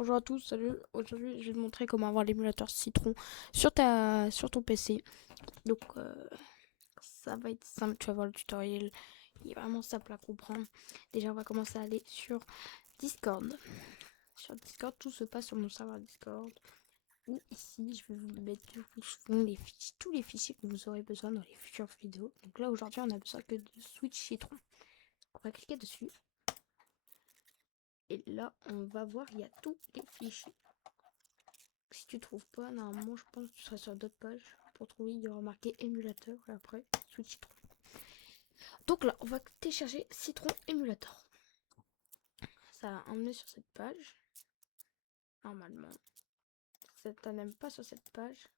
Bonjour à tous, salut. Aujourd'hui, je vais te montrer comment avoir l'émulateur Citron sur ton PC. Donc, ça va être simple. Tu vas voir le tutoriel. Il est vraiment simple à comprendre. Déjà, on va commencer à aller sur Discord. Sur Discord, tout se passe sur mon serveur Discord. Ou ici, je vais vous mettre tous les fichiers que vous aurez besoin dans les futures vidéos. Donc là, aujourd'hui, on a besoin que de Switch Citron. On va cliquer dessus. Et là, on va voir, il y a tous les fichiers. Si tu trouves pas, normalement, je pense que tu seras sur d'autres pages. Pour trouver, il y aura marqué émulateur et après, sous Citron. Donc là, on va télécharger Citron émulateur. Ça va emmener sur cette page. Normalement. Ça t'amène pas sur cette page.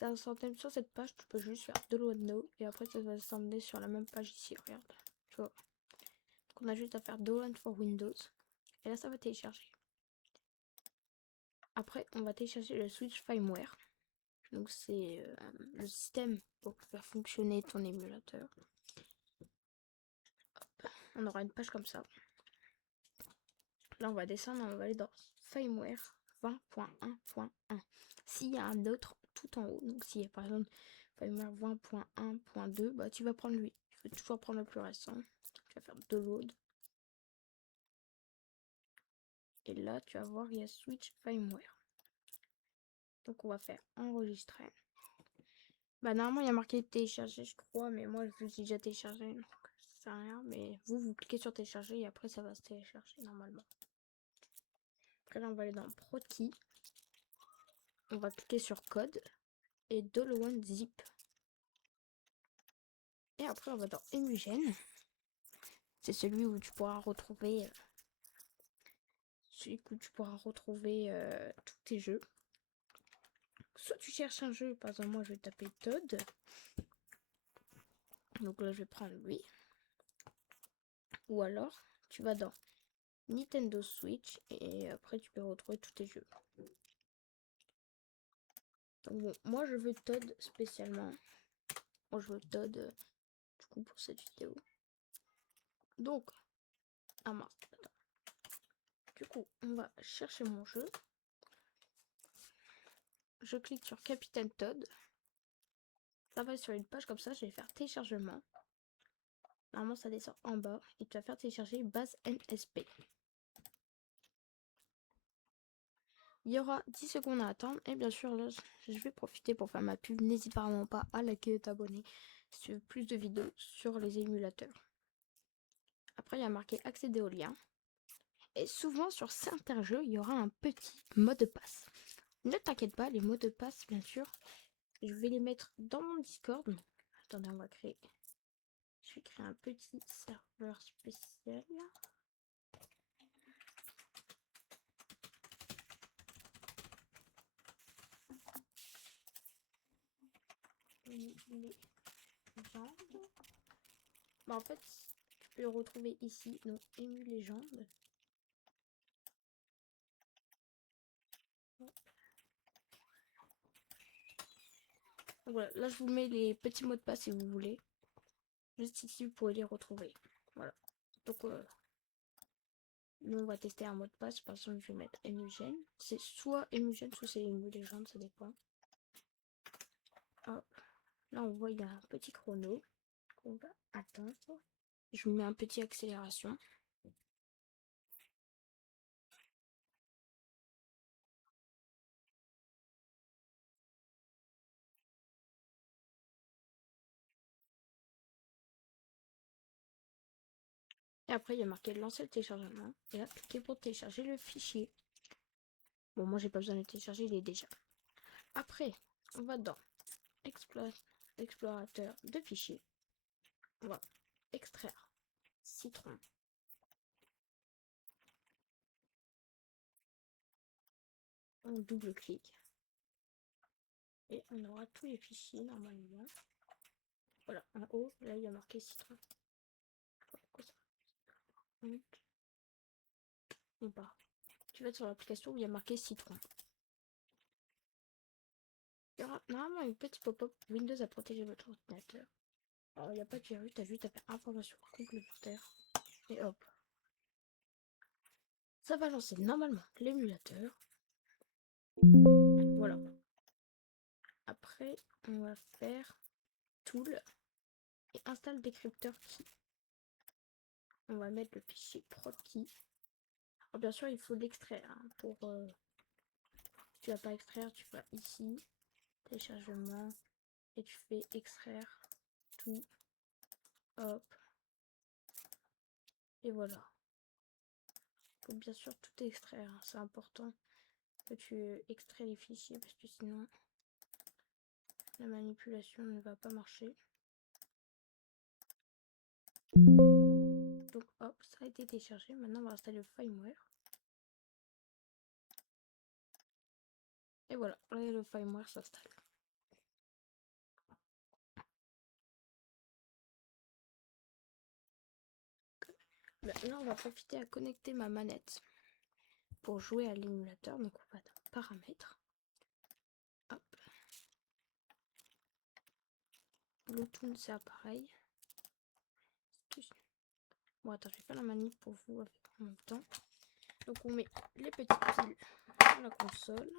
Ça s'emmène sur cette page, tu peux juste faire download now. Et après, ça va s'emmener sur la même page ici. Regarde. Tu vois. Donc on a juste à faire download for Windows. Et là, ça va télécharger. Après, on va télécharger le Switch Firmware. Donc c'est le système pour faire fonctionner ton émulateur. On aura une page comme ça. Là, on va descendre, on va aller dans Firmware 20.1.1. S'il y a un autre tout en haut, donc s'il y a par exemple Firmware 20.1.2, bah tu vas prendre lui. Tu veux toujours prendre le plus récent. Tu vas faire Download. Et là, tu vas voir, il y a Switch Firmware. Donc, on va faire Enregistrer. Bah, normalement, il y a marqué télécharger, je crois, mais moi, je l'ai déjà téléchargé, donc ça sert à rien. Mais vous cliquez sur télécharger et après, ça va se télécharger normalement. Après, là, on va aller dans Proti. On va cliquer sur Code et Download Zip. Et après, on va dans Emugen. C'est celui où tu pourras retrouver tous tes jeux. Soit tu cherches un jeu, par exemple, moi, je vais taper Todd. Donc là, je vais prendre lui. Ou alors, tu vas dans Nintendo Switch et après tu peux retrouver tous tes jeux. Donc bon, moi je veux Todd spécialement. Moi je veux Todd du coup pour cette vidéo. Donc, ah mince, attends. Du coup, on va chercher mon jeu. Je clique sur Capitaine Todd. Ça va sur une page comme ça, je vais faire téléchargement. Normalement ça descend en bas et tu vas faire télécharger base NSP. Il y aura 10 secondes à attendre et bien sûr là je vais profiter pour faire ma pub. N'hésite vraiment pas à liker et t'abonner si tu veux plus de vidéos sur les émulateurs. Après il y a marqué accéder au lien. Et souvent sur certains jeux il y aura un petit mot de passe. Ne t'inquiète pas, les mots de passe bien sûr, je vais les mettre dans mon Discord. Attendez, on va créer. Je vais créer un petit serveur spécial. Les légendes. Bah en fait, tu peux le retrouver ici, donc Ému Légende. Voilà, là je vous mets les petits mots de passe si vous voulez. Juste ici, vous pouvez les retrouver. Voilà. Donc, nous on va tester un mot de passe. Par exemple, je vais mettre Emugène. C'est soit Emugène, soit c'est Ému Légende, ça dépend. Hop. Là, on voit il y a un petit chrono qu'on va attendre. Je vous mets un petit accélération. Et après, il y a marqué lancer le téléchargement. Et là, cliquez pour télécharger le fichier. Bon, moi, j'ai pas besoin de le télécharger, il est déjà. Après, on va dans explorateur de fichiers. On va extraire Citron. On double-clique. Et on aura tous les fichiers normalement. Voilà, en haut, là, il y a marqué Citron. Ou pas. Tu vas sur l'application où il y a marqué Citron. Il y aura normalement une petite pop-up Windows à protéger votre ordinateur. Alors, il n'y a pas de virus, t'as juste à faire information complémentaire. Et hop. ça va lancer normalement l'émulateur. Voilà. Après, on va faire Tool et installe décrypteur key. On va mettre le fichier prod.key. Alors bien sûr, il faut l'extraire. Hein, pour si tu vas pas extraire, tu vas ici, téléchargement, et tu fais extraire tout. Hop. Et voilà. Faut bien sûr tout extraire. Hein, c'est important que tu extrais les fichiers parce que sinon la manipulation ne va pas marcher. Donc hop, ça a été téléchargé. Maintenant on va installer le firmware. Et voilà, là le firmware s'installe. Là on va profiter à connecter ma manette pour jouer à l'émulateur. Donc on va dans paramètres. Hop. Bluetooth c'est pareil. Bon attends, je vais faire la manip pour vous avec en même temps. Donc on met les petites piles dans la console.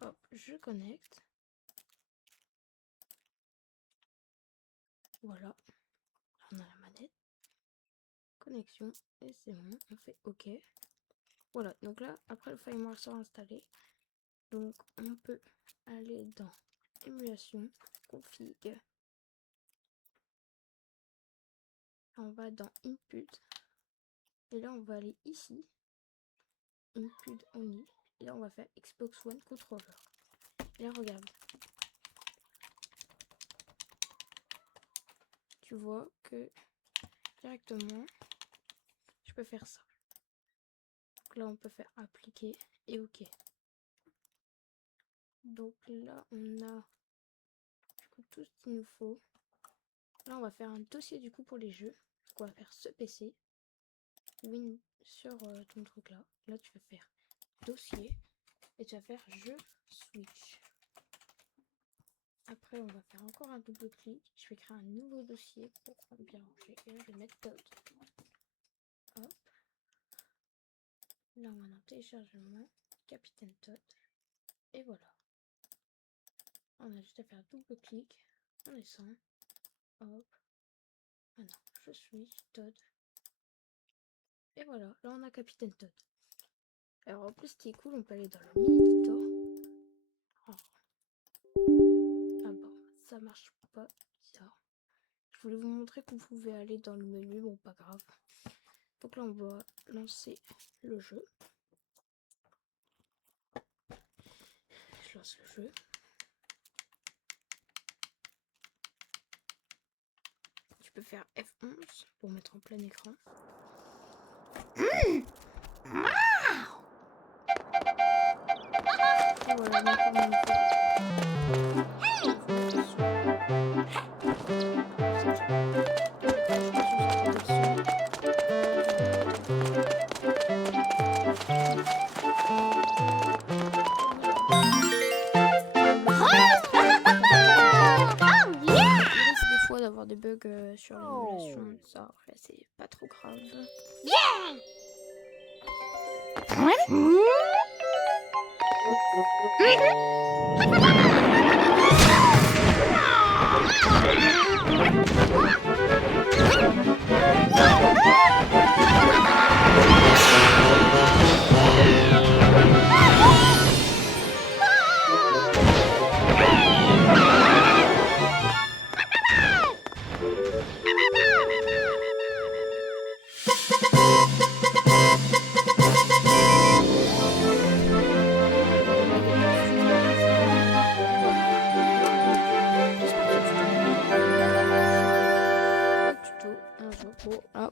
Hop, je connecte. Voilà. On a la manette. Connexion. Et c'est bon. On fait OK. Voilà. Donc là, après le firmware sera installé. Donc on peut aller dans émulation, config. On va dans input. Et là on va aller ici. Input only. Et là on va faire Xbox One controller. Et là regarde. Tu vois que directement je peux faire ça. Donc là on peut faire appliquer et OK. Donc là on a du coup tout ce qu'il nous faut. Là on va faire un dossier du coup pour les jeux. Donc on va faire ce PC. Win sur ton truc là. Là tu vas faire dossier et tu vas faire jeu Switch. Après on va faire encore un double clic. Je vais créer un nouveau dossier pour bien ranger. Et là je vais mettre Todd. Hop. Là on va dans téléchargement, Capitaine Todd. Et voilà. On a juste à faire double clic. On descend. Hop. Maintenant je suis Todd. Et voilà, là on a Capitaine Todd. Alors en plus ce qui est cool, on peut aller dans le mini-editor. Oh. Ah bon, ça marche pas, bizarre. Je voulais vous montrer qu'on pouvait aller dans le menu, bon pas grave. Donc là on va lancer le jeu. Je lance le jeu. Tu peux faire F11 pour mettre en plein écran. Et voilà, donc on a d'avoir des bugs sur l'émulation, ça après c'est pas trop grave.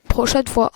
Prochaine fois.